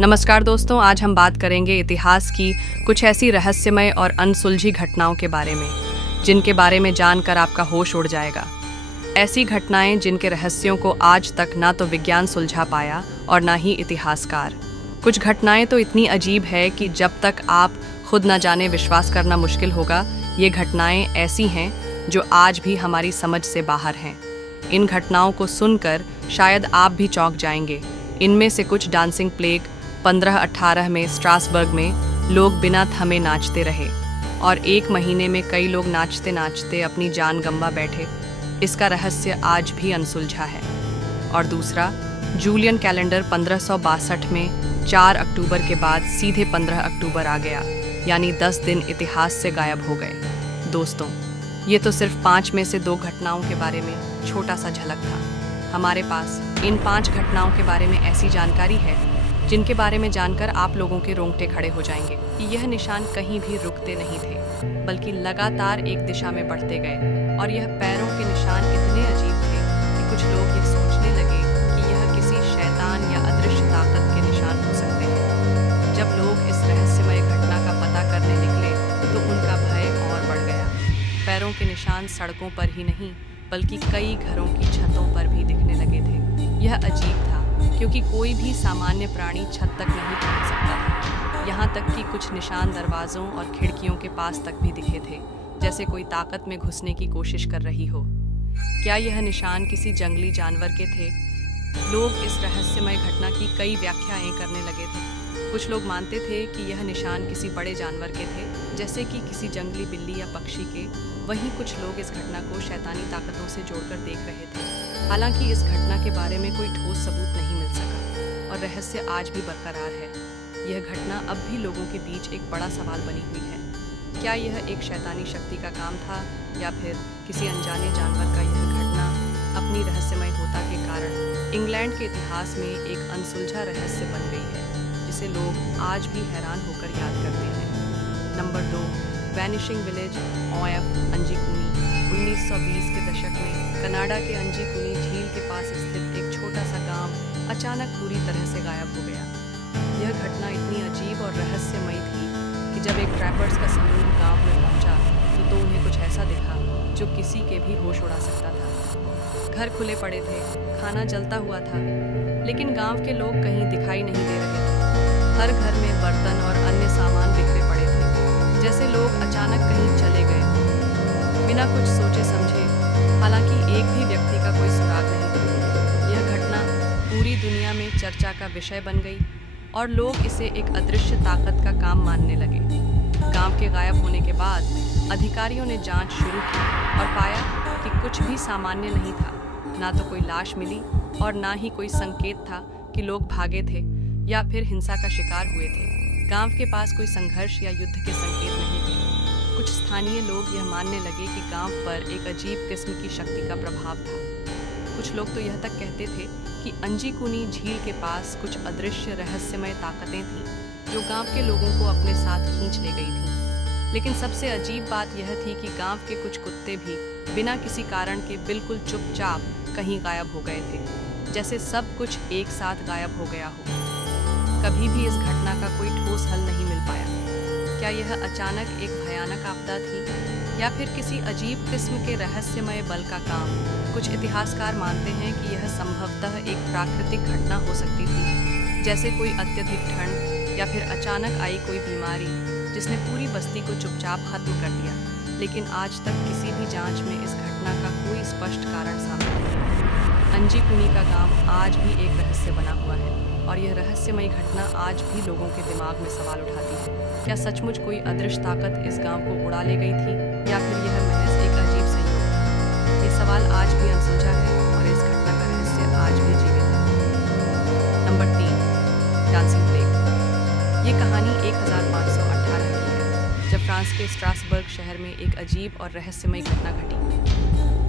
नमस्कार दोस्तों, आज हम बात करेंगे इतिहास की कुछ ऐसी रहस्यमय और अनसुलझी घटनाओं के बारे में, जिनके बारे में जानकर आपका होश उड़ जाएगा। ऐसी घटनाएं जिनके रहस्यों को आज तक ना तो विज्ञान सुलझा पाया और ना ही इतिहासकार। कुछ घटनाएं तो इतनी अजीब है कि जब तक आप खुद न जाने विश्वास करना मुश्किल होगा। ये घटनाएं ऐसी हैं जो आज भी हमारी समझ से बाहर हैं। इन घटनाओं को सुनकर शायद आप भी चौंक जाएंगे। इनमें से कुछ डांसिंग प्लेग 1518 में स्ट्रासबर्ग में लोग बिना थमे नाचते रहे और 1 महीने में कई लोग नाचते नाचते अपनी जान गंवा बैठे। इसका रहस्य आज भी अनसुलझा है। और दूसरा, जूलियन कैलेंडर 1562 में 4 अक्टूबर के बाद सीधे 15 अक्टूबर आ गया, यानी 10 दिन इतिहास से गायब हो गए। दोस्तों, ये तो सिर्फ 5 में से 2 घटनाओं के बारे में छोटा सा झलक था। हमारे पास इन 5 घटनाओं के बारे में ऐसी जानकारी है जिनके बारे में जानकर आप लोगों के रोंगटे खड़े हो जाएंगे कि यह निशान कहीं भी रुकते नहीं थे, बल्कि लगातार एक दिशा में बढ़ते गए। और यह पैरों के निशान इतने अजीब थे कि कुछ लोग ये सोचने लगे कि यह किसी शैतान या अदृश्य ताकत के निशान हो सकते हैं। जब लोग इस रहस्यमय घटना का पता करने निकले तो उनका भय और बढ़ गया। पैरों के निशान सड़कों पर ही नहीं, बल्कि कई घरों की छतों पर भी दिखने लगे थे। यह अजीब था क्योंकि कोई भी सामान्य प्राणी छत तक नहीं पहुंच सकता था। यहाँ तक कि कुछ निशान दरवाजों और खिड़कियों के पास तक भी दिखे थे, जैसे कोई ताकत में घुसने की कोशिश कर रही हो। क्या यह निशान किसी जंगली जानवर के थे? लोग इस रहस्यमय घटना की कई व्याख्याएं करने लगे थे। कुछ लोग मानते थे कि यह निशान किसी बड़े जानवर के थे, जैसे कि किसी जंगली बिल्ली या पक्षी के। वहीं कुछ लोग इस घटना को शैतानी ताकतों से जोड़कर देख रहे थे। हालांकि इस घटना के बारे में कोई ठोस सबूत नहीं मिल सका और रहस्य आज भी बरकरार है। यह घटना अब भी लोगों के बीच एक बड़ा सवाल बनी हुई है। क्या यह एक शैतानी शक्ति का काम था या फिर किसी अनजाने जानवर का यह घटना अपनी रहस्यमय होता के कारण इंग्लैंड के इतिहास में एक अनसुलझा रहस्य बन गई है, जिसे लोग आज भी हैरान होकर याद करते हैं। Number 2, vanishing village of Anjikuni. 1920 के दशक में कनाडा के अंजीकुनी झील के पास स्थित एक छोटा सा गांव अचानक पूरी तरह से गायब हो गया। यह घटना इतनी अजीब और रहस्यमयी थी कि जब एक ट्रैपर्स का समूह गांव में पहुंचा तो उन्हें कुछ ऐसा दिखा जो किसी के भी होश उड़ा सकता था। घर खुले पड़े थे, खाना जलता हुआ था, लेकिन गांव के लोग कहीं दिखाई नहीं दे रहे थे। हर घर में बर्तन और अन्य सामान बिखरे पड़े थे, जैसे लोग अचानक कहीं चले गए बिना कुछ सोचे समझे। हालांकि एक भी व्यक्ति का कोई सुराग नहीं था। यह घटना पूरी दुनिया में चर्चा का विषय बन गई और लोग इसे एक अदृश्य ताकत का काम मानने लगे। गांव के गायब होने के बाद अधिकारियों ने जांच शुरू की और पाया कि कुछ भी सामान्य नहीं था। ना तो कोई लाश मिली और ना ही कोई संकेत था कि लोग भागे थे या फिर हिंसा का शिकार हुए थे। गांव के पास कोई संघर्ष या युद्ध के संकेत नहीं थे। कुछ स्थानीय लोग यह मानने लगे कि गांव पर एक अजीब किस्म की शक्ति का प्रभाव था। कुछ लोग तो यह तक कहते थे कि अंजीकुनी झील के पास कुछ अदृश्य रहस्यमय ताकतें थीं जो गांव के लोगों को अपने साथ खींच ले गई थीं। लेकिन सबसे अजीब बात यह थी कि गांव के कुछ कुत्ते भी बिना किसी कारण के बिल्कुल चुपचाप कहीं गायब हो गए थे, जैसे सब कुछ एक साथ गायब हो गया हो। कभी भी इस घटना का कोई ठोस हल नहीं मिल पाया। क्या यह अचानक एक भयानक आपदा थी या फिर किसी अजीब किस्म के रहस्यमय बल का काम? कुछ इतिहासकार मानते हैं कि यह संभवतः एक प्राकृतिक घटना हो सकती थी, जैसे कोई अत्यधिक ठंड या फिर अचानक आई कोई बीमारी जिसने पूरी बस्ती को चुपचाप खत्म कर दिया। लेकिन आज तक किसी भी जांच में इस घटना का कोई स्पष्ट कारण सामने नहीं आया। अंजीकुनी का गांव आज भी एक रहस्य बना हुआ है और यह रहस्यमयी घटना आज भी लोगों के दिमाग में सवाल उठाती है। क्या सचमुच कोई अदृश्य ताकत इस गांव को उड़ा ले गई थी या फिर यह महज एक अजीब संयोग था? ये सवाल आज भी अनसुलझा है और इस घटना का रहस्य आज भी जीवित है। Number 3, dancing plague. ये कहानी 1518 की है, जब फ्रांस के स्ट्रासबर्ग शहर में एक अजीब और रहस्यमयी घटना घटी।